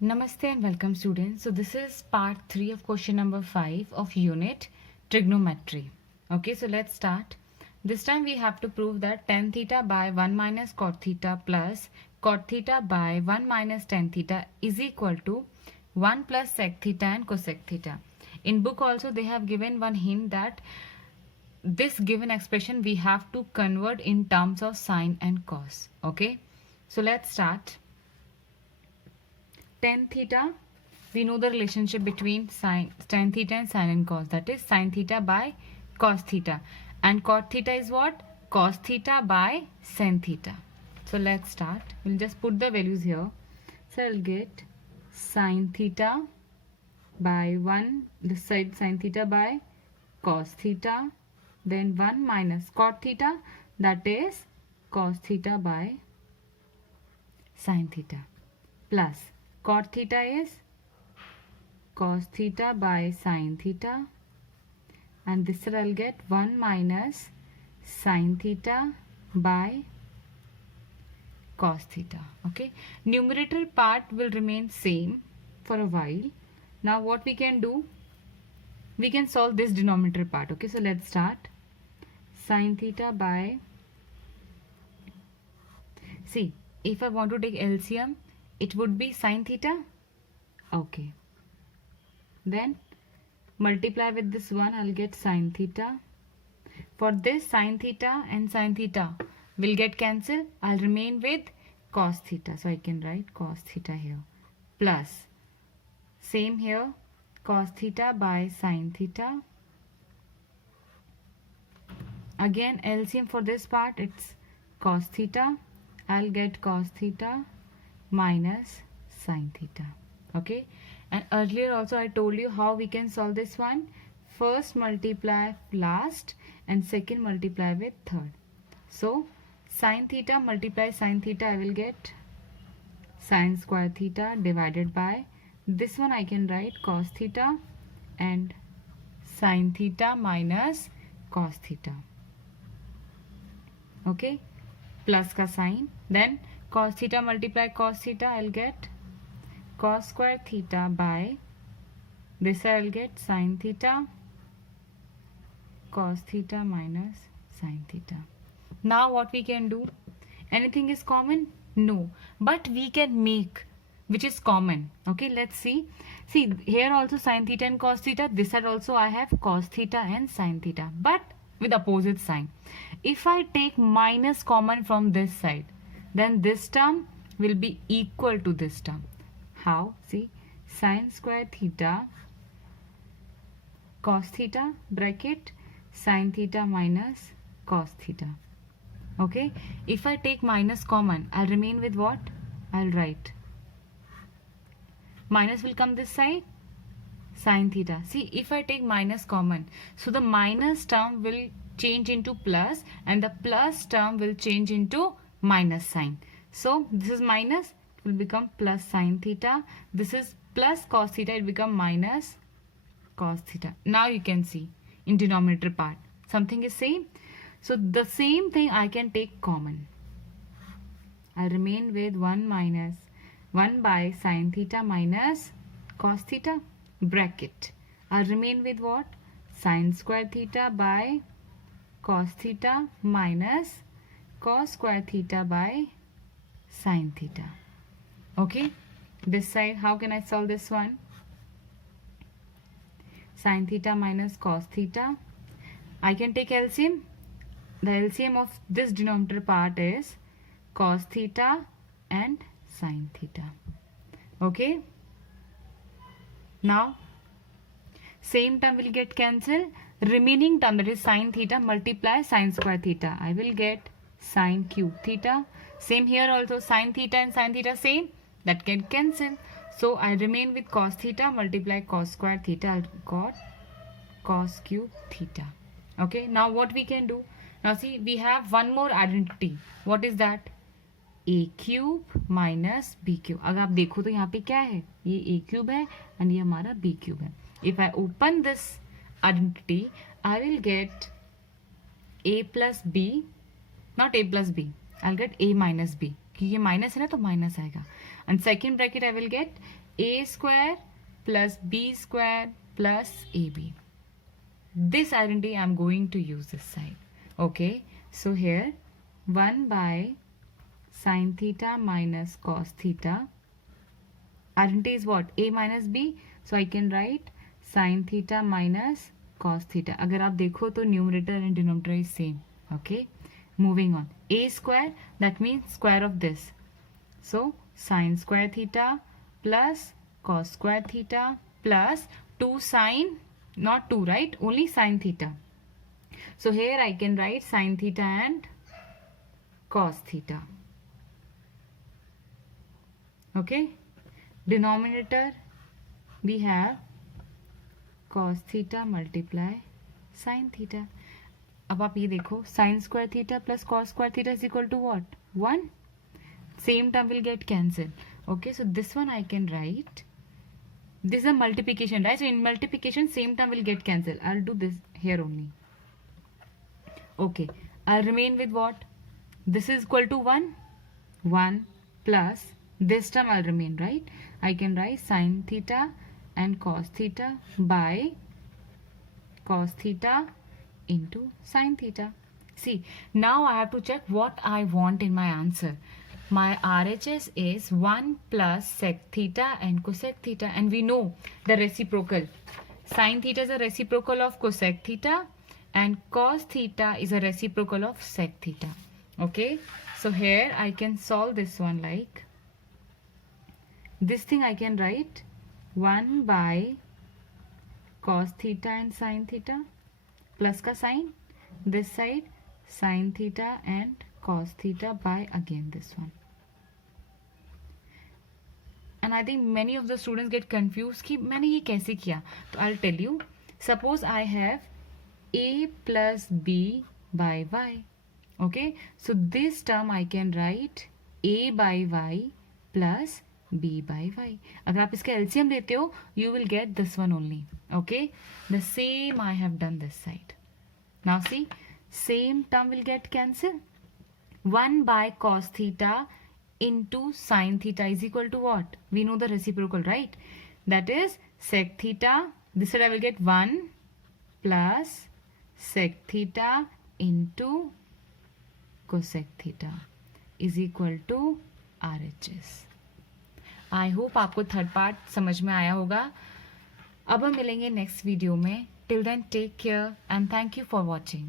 Namaste and welcome students. So this is part 3 of question number 5 of unit trigonometry. Okay, so let's start. This time we have to prove that tan theta by 1 minus cot theta plus cot theta by 1 minus tan theta is equal to 1 plus sec theta and cosec theta. In book also they have given one hint that this given expression we have to convert in terms of sine and cos. Okay, so let's start. Tan theta, we know the relationship between tan theta and sine and cos, that is sine theta by cos theta, and cot theta is what? Cos theta by sin theta. So let's start. We'll just put the values here. So I'll get sine theta by 1, this side sine theta by cos theta, then 1 minus cot theta, that is cos theta by sin theta, plus cot theta is cos theta by sin theta, and this side I'll get 1 minus sin theta by cos theta. Okay, numerator part will remain same for a while. Now what we can do, we can solve this denominator part. Okay, so let's start. Sin theta by, see, if I want to take LCM, it would be sin theta. Okay, then multiply with this one, I'll get sin theta. For this sin theta and sin theta will get cancelled. I'll remain with cos theta, so I can write cos theta here, plus same here cos theta by sin theta. Again LCM for this part, it's cos theta. I'll get cos theta minus sin theta. Okay, and earlier also I told you how we can solve this one. First multiply last and second multiply with third. So sin theta multiply sin theta, I will get sin square theta divided by this one, I can write cos theta and sin theta minus cos theta. Okay, plus का sign, then cos theta multiply cos theta, I'll get cos square theta by this, I'll get sin theta cos theta minus sin theta. Now what we can do, anything is common? No, but we can make which is common. Okay, let's see. See, here also sin theta and cos theta, this side also I have cos theta and sin theta, but with opposite sign. If I take minus common from this side, then this term will be equal to this term. How? See, sin square theta cos theta bracket sin theta minus cos theta. Okay, if I take minus common, I'll remain with what? I'll write minus will come this side, sin theta. See, if I take minus common, so the minus term will change into plus and the plus term will change into minus sign. So this is minus, it will become plus sin theta. This is plus cos theta, it become minus cos theta. Now you can see in denominator part something is same. So the same thing I can take common. I'll remain with 1 minus 1 by sin theta minus cos theta bracket. I'll remain with what? Sin square theta by cos theta minus cos square theta by sin theta. Okay, this side, how can I solve this one? Sin theta minus cos theta. I can take LCM. The LCM of this denominator part is cos theta and sin theta. Okay, now same term will get cancelled. Remaining term, that is sin theta multiply sin square theta, I will get sin cube theta. Same here also, sin theta and sin theta same, that can cancel. So I remain with cos theta multiply cos square theta, I got cos cube theta. Okay, now what we can do? Now see, we have one more identity. What is that? A cube minus B cube. अगर आप देखो तो यहाँ पे क्या है, ये ए cube है एंड ये हमारा बी क्यूब है. If I open this identity, I will get a plus b, not a plus b, I'll get a minus b, क्योंकि ये माइनस है ना तो माइनस आएगा. And second bracket I will get a square plus b square plus ab. This identity I'm going to use this side. Okay, so here 1 by sine theta minus cos theta. Identity is what? A minus b. So I can write sine theta minus cos theta. अगर आप देखो तो numerator and denominator is same. Okay, moving on. A square, that means square of this. So sine square theta plus cos square theta plus 2 sine, not 2, right? Only sine theta. So here I can write sine theta and cos theta. Okay, denominator we have cos theta multiply sin theta. अब आप ये देखो sin square theta plus cos square theta is equal to what? 1. Same term will get cancelled. Okay, so this one I can write. This is a multiplication, right? So in multiplication, same term will get cancelled. I'll do this here only. Okay, I'll remain with what? This is equal to 1. 1 plus this term I'll remain, right? I can write sin theta and cos theta by cos theta into sin theta. See, now I have to check what I want in my answer. My RHS is 1 plus sec theta and cosec theta, and we know the reciprocal. Sin theta is a reciprocal of cosec theta and cos theta is a reciprocal of sec theta. Okay, so here I can solve this one like this thing. I can write 1 by cos theta and sin theta plus ka sin, this side sin theta and cos theta by again this one. And I think many of the students get confused कि मैंने ये कैसे किया. तो I'll tell you. Suppose I have a plus b by y. Okay, so this term I can write a by y plus b by y. अगर आप इसका LCM लेते हो, you will get this one only. Okay, the same I have done this side. Now see, same term will get cancelled. 1 by cos theta into sin theta is equal to what? We know the reciprocal, right? That is sec theta. This side I will get 1 plus sec theta into cosec theta is equal to RHS. I hope आपको third part समझ में आया होगा. अब हम मिलेंगे next video में. Till then take care and thank you for watching.